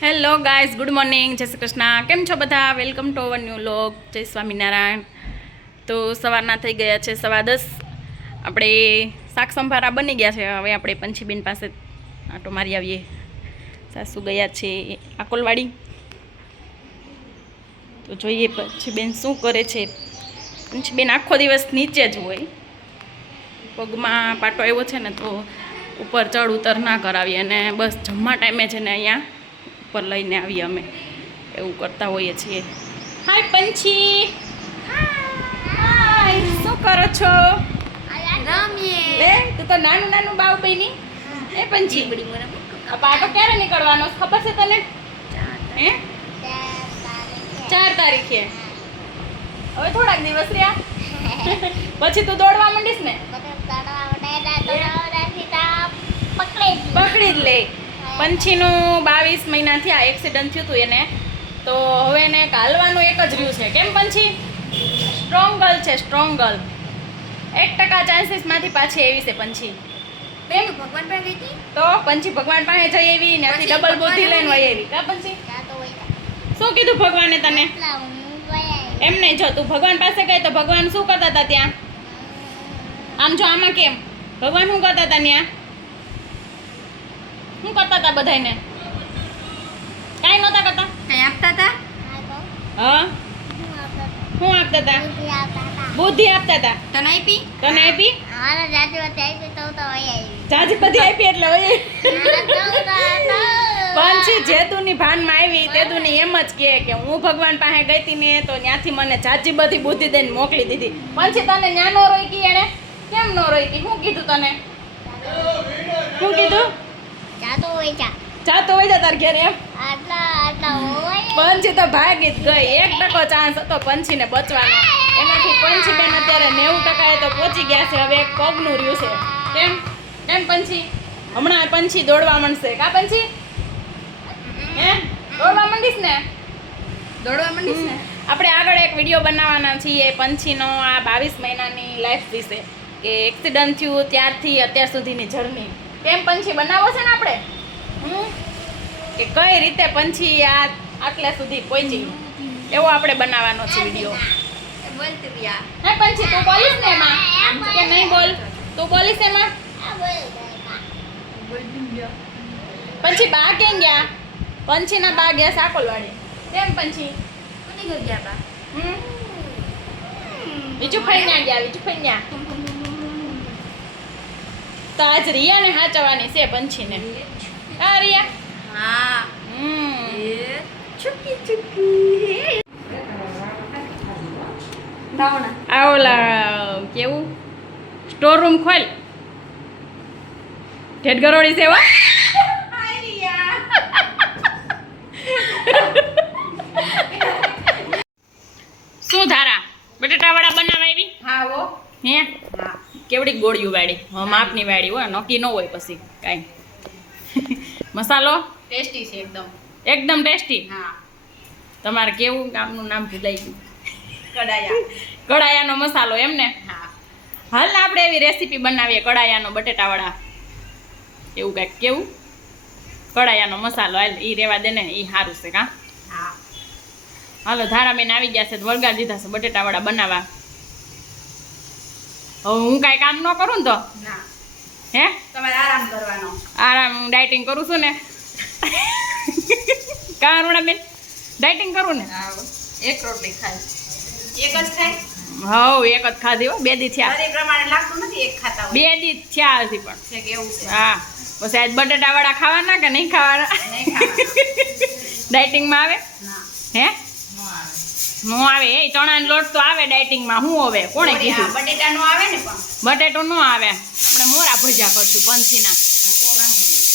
Hello guys, good morning, જય શ્રી કૃષ્ણ. કેમ છો બધા? Welcome to our new vlog. જય સ્વામિનારાયણ. તો સવારના થઈ ગયા છે 10:15. આપણે શાક સંભારા બની ગયા છે. હવે આપણે પંચીબેન પાસે આટો મારી આવીએ. સાસુ ગયા છે આકોલવાડી, તો જોઈએ પંચીબેન શું કરે છે. પંચીબેન આખો દિવસ નીચે જ હોય. પગમાં પાટો આવ્યો છે ને, તો ઉપર ચડ ઉતર ના કરાવીએ, અને બસ જમવા ટાઈમે છે ને અહીંયા ઉપર લઈને આવીએ અમે, એવું કરતા હોઈએ છીએ. હાય પંછી, હાય, શું કરો છો? લે, તું તો નાનું નાનું બાવ બની. એ પંછી, આ પાટો ક્યારે નીકળવાનો ખબર છે તને? હે, 4 તારીખે. હવે થોડાક દિવસ રહ્યા પછી તું દોડવા માંડીશ ને. પકડી જ લે. પંછીનું 22 મહિના થયા, એક્સિડન્ટ થયું હતું એને, તો હવે એને હાલવાનું એક જ રહ્યું છે. કેમ પંછી? સ્ટ્રોંગ ગર્લ છે, સ્ટ્રોંગ ગર્લ. 1% ચાન્સીસમાંથી પાછી એવી છે પંછી. ભગવાન પાસે ગઈ હતી તો પંછી ભગવાન પાસે જઈ એવી, ત્યાંથી ડબલ બુદ્ધિ લઈને વહી એવી. કા પંછી? શું કીધું ભગવાને તને? એમ નહીં, જો તું ભગવાન પાસે ગઈ તો ભગવાન શું કરતા હતા ત્યાં? આમ જો, આમાં કેમ ભગવાન શું કરતા હતા ત્યાં? શું કરતા હતા બધાને? કાંઈ નહોતા કરતા? કઈ આપતા હતા? હા, શું આપતા હતા? બુદ્ધિ આપતા હતા. તને આપી? તને આપી? જાજી બધી આપી એટલે હવે પંછી જેતુની ભાનમાં આવી તેતુની એમ જ કહે કે હું ભગવાન પાસે ગઈ હતી ને, તો ત્યાંથી મને જાજી બધી બુદ્ધિ દઈને મોકલી દીધી. પંછી તને ન્યા નો રોકી એને? કેમ નો રોકી? શું કીધું તને? શું કીધું? જાતો હોય જા તાર ઘેર એમ. પંછી તો ભાગી જ ગઈ. 1% ચાન્સ હતો પંછીને બચવાનો, એમાંથી પંછી બેન અત્યારે 90% એ તો પહોંચી ગયા છે. હવે એક પગનું રહ્યું છે. કેમ કેમ પંછી? હમણાં પંછી દોડવા માંડશે. કા પંછી? હે, દોડવા માંડીશ ને? દોડવા માંડીશ ને? આપણે આગળ એક વિડીયો બનાવવાના છીએ પંછીનો આ 22 મહિનાની લાઈફ વિશે, કે એક્સિડન્ટ થયું ત્યારથી અત્યાર સુધીની જર્ની. કેમ પંછી બનાવો છે ને આપણે, કે કઈ રીતે પંછી આટલા સુધી પહોંચી, એવો આપણે બનાવવાનો છે વિડીયો. બોલતી રિયા. હે પંછી, તું બોલીશ ને એમાં કે નહીં? બોલ, તું બોલીશ એમાં? પંછી બા કેમ ગયા? પંછીના બા ગયા સાકોલવાડી. કેમ પંછી? કોની ઘર ગયા બા? બીજું ફૈન્યા ગયા, બીજું ફૈન્યા. તો આજ રિયાને હાચવાની છે પંછીને. હા રિયા? હા. છુકી છુકી. આ ઓલા કેવું સ્ટોર રૂમ ખોલ, ઢેડ ગરોળી છે વા. શું ધારા બટેટા વડા બનાવા આવી? હા ઓ. હે, હા. કેવડી ગોળીઓ વાળી? હા, માપની વાળી હોય, નક્કી ન હોય પછી કાંઈ. મસાલો ટેસ્ટી છે એકદમ. એકદમ ટેસ્ટી. હા. તમારે કેવું ગામનું નામ ભૂલાઈ ગયું? કડાયા. કડાયાનો મસાલો એમ ને? હા. હાલ ને આપણે એવી રેસીપી બનાવીએ, કડાયાનો બટેટા વડા, એવું કંઈક. કેવું? કડાયાનો મસાલો. હાલ એ રેવા દે ને, એ સારું છે. કા? હા. હાલો, ધારાબેન આવી ગયા છે, વળગાડી દીધા છે બટેટા વડા બનાવવા. હવે હું કાંઈ કામ ન કરું ને તો? ના. હે, તમારે આરામ કરવાનો. આરામ ડાયટિંગ કરું છું ને. કા અરુણાબેન, ડાયટિંગ કરું ને? હા. એક રોટલી ખાય. એક જ ખાય? હવ, એક જ ખાધી હો. 2 દી થયા. શરીર પ્રમાણે લાગતું નથી એક ખાતા હોય. 2 દી થયા હજી પણ. છે કે એવું છે? હા, પછી આજ બટેટા વડા ખાવાના કે નહીં ખાવાના? નહીં ખાવાના. ડાયટિંગમાં આવે? ના. હે, નો આવે. નો આવે? એ ચણાનો લોટ તો આવે ડાયટિંગમાં. શું હવે? કોણે કીધું? બટેટા નો આવે ને પણ. બટેટો ન આવે. આપણે મોરા ભજીયા કરશું પંછીના, તો વાંધો નહીં.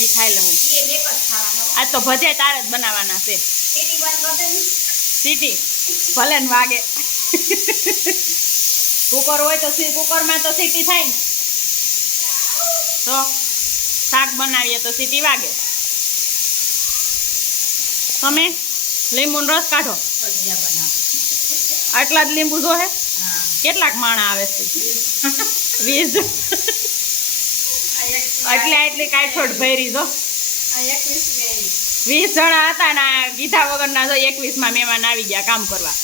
એ ખાઈ લઉં. એ એક જ ખાવાનો. આજ તો ભજીયા તારે જ બનાવવાના છે. સીટી બંધ કરી દે ને. સીટી ભલે ને વાગે. કુકર હોય તો કુકરમાં તો સીટી થાય ને. તો શાક બનાવીએ તો સીટી વાગે. તમે લીંબુનો રસ કાઢો. ભજીયા બનાવો. આટલા જ લીંબુ જો હે? હા. કેટલાક માણા આવે છે? 20. એટલે આટલી કાઠોડ ભરી જો. આ 21 20 જણા હતા ને આ કીધા વગરના તો 21માં મહેમાન આવી ગયા કામ કરવા.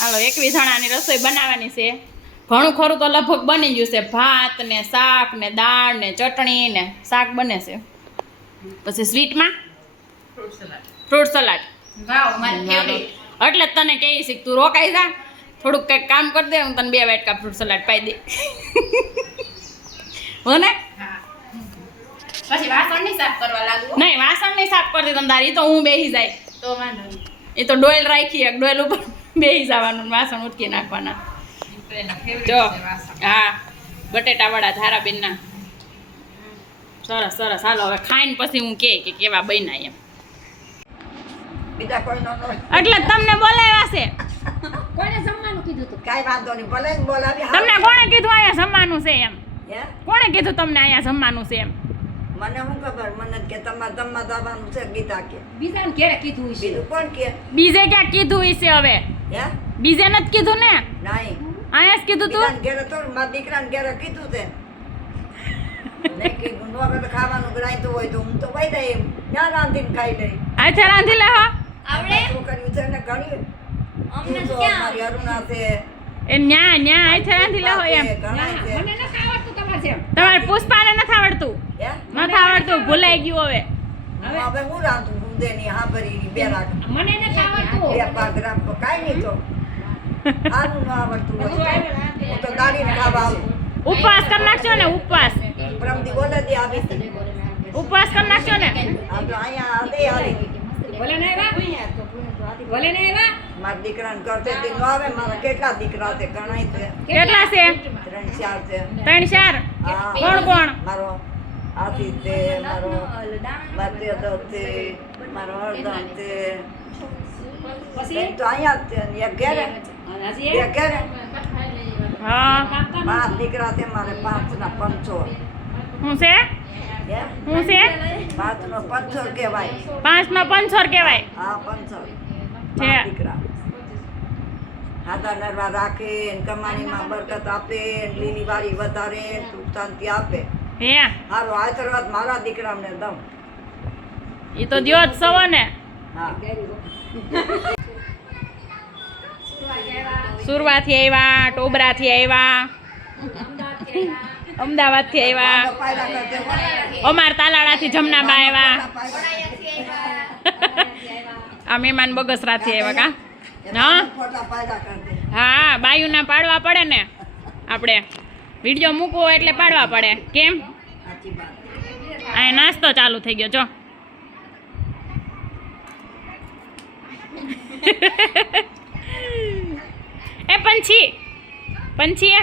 હાલો 21 જણાની રસોઈ બનાવવાની છે. ઘણું ખરું તો લગભગ બની ગયું છે. ભાત ને શાક ને દાળ ને ચટણી ને શાક બને છે. પછી સ્વીટમાં ફ્રૂટ સલાડ. વાવ મારી ફેવરિટ. એટલે તને કહી છે તું રોકાઈ જા, થોડુંક કંઈક કામ કરી દે, હું તને 2 વાટકા ફ્રૂટ સલાડ પાઈ દે. હો ને? હા. પછી વાસણ નહીં સાફ કરવા લાગુ. નહીં વાસણ નહીં સાફ કરતી તમ તારી, તો હું બેસી જાય. તો વાંધો નહીં. એ તો ડોયલ રાખી એક ડોયલ ઉપર બેસી જવાનું, વાસણ ઉટકી નાખવાના. તો એના ફેવરિટ જો છે વાસણ. હા બટેટા વડા ધારાબેનના સરસ સરસ. હાલો હવે ખાઈને પછી હું કે કેવા બન્યા એમ. બીજા કોઈ નો એટલે તમને બોલાવ્યા છે. કોઈને જમવાનું કીધું તું? કાંઈ વાંધો નહીં, ભલે ને બોલાવી. તમને કોણે કીધું અહીંયા જમવાનું છે એમ? હે? કોણે કીધું તમને અહીંયા જમવાનું છે એમ? મને શું ખબર, મને કે તમારે જમવા જવાનું છે ગીતા કે બીજાને ઘેરે કીધું છે. બીજું કોણ કે બીજે ક્યાં કીધું હશે હવે? હે બીજે નથી કીધું ને, નહીં અહીંયા જ કીધું તું. બીજાને ઘેરે થોડું મારા દીકરાને ઘેરે કીધું છે. નહીં કીધું નો હવે તો ખાવાનું ગણાયતું હોય તો હું તો વહી દઈ એમ ત્યાં રાંધીને ખાઈ લઈ. આજે રાંધી લે હો. આપણે છોકરીઓ છે ને ઘણી અમને તું તો ક્યાં? મારી અરુણા છે, એ ન્યા ન્યા આજે રાંધી લે હો એમ. ઘણાય છે. મને નથી આવડતું તમારે જેમ. તમારે પુષ્પાને નથી આવડતું, હે? નથી આવડતું, ભૂલાઈ ગયું હવે. હું હવે હું રાંધું ઊંધેની હા ભરી બે રાખ મને નથી આવડતું. બે પાઘરા કાંઈ નહીં તો આનું ન આવડતું હોય હું તો દાળીને ખાવા આવું. ઉપવાસ કરી નાખજો ને, ઉપવાસ પરમદી બોલે દે આવી હતી. ઉપવાસ કરી નાખજો ને. આપણે અહીંયા આદે આવી ભલે નહીં આવ્યા? ભલે નહીં આવ્યા? મારા દીકરાને કરતે દી ન આવે. મારા કેટલા દીકરા છે, ઘણાય છે, કેટલા છે? 3-4 છે. 3-4. હા. કોણ કોણ? મારો આથી છે, મારો માતેદો છે, મારો હરદમ છે. પછી તો અહીંયા જ છે ને એક ઘેરે હજી બે ઘેરે. હા 5 દીકરા છે મારે, 5 ના 5 હું છે? હે હું છે? 5 નો 5 કહેવાય. 5 નો 5 કહેવાય. હા 5 છે. દીકરા હાથા નરવા રાખે ને કમાણીમાં બરકત આપે ને લીલી વાળી વધારે સુખ શાંતિ આપે. હે હારો આશીર્વાદ મારા દીકરાને દઉં. એ તો દ્યો જ સવો ને. હા સુરવાથી આવ્યા, ટોબરાથી આવ્યા, અમદાવાદથી આવ્યા, પાયલા કરતે અમાર તાલાળાથી જમનાબા આવ્યા, આ મહેમાન બગસરાથી આવ્યા કા. હા ખોટા પાયલા કરતે. હા બાયુના પાડવા પડે ને, આપણે વિડીયો મૂકવો એટલે પાડવા પડે. કેમ? સાચી વાત. આ નાસ્તો ચાલુ થઈ ગયો જો. એ પંછી પંછી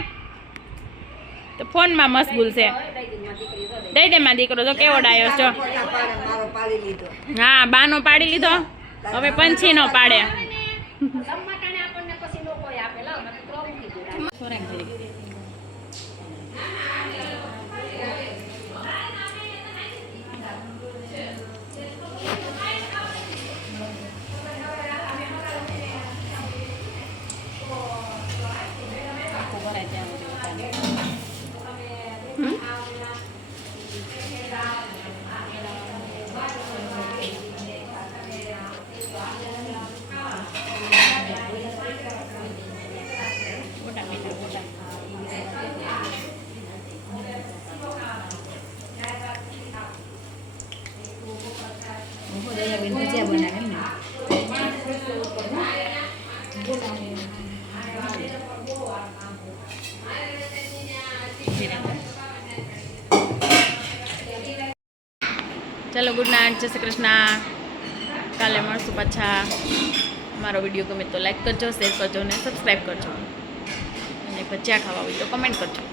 તો ફોનમાં મશગુલ છે. દઈ દે માં દીકરો જો કેવો ડાયો છે જો. ખોટા પાડે મારો પાડી લીધો. હા બાનો પાડી લીધો, હવે પંછી નો પાડે. જમવાટાણે આપણને પછી લોકોએ આપેલા મેં તો મૂકી દીધા. ચલો ગુડ નાઇટ, જય શ્રી કૃષ્ણ. કાલે મળશું પાછા. મારો વિડીયો ગમે તો લાઈક કરજો, શેર કરજો અને સબસ્ક્રાઈબ કરજો. અને ભજીયા ખાવા હોય તો કમેન્ટ કરજો.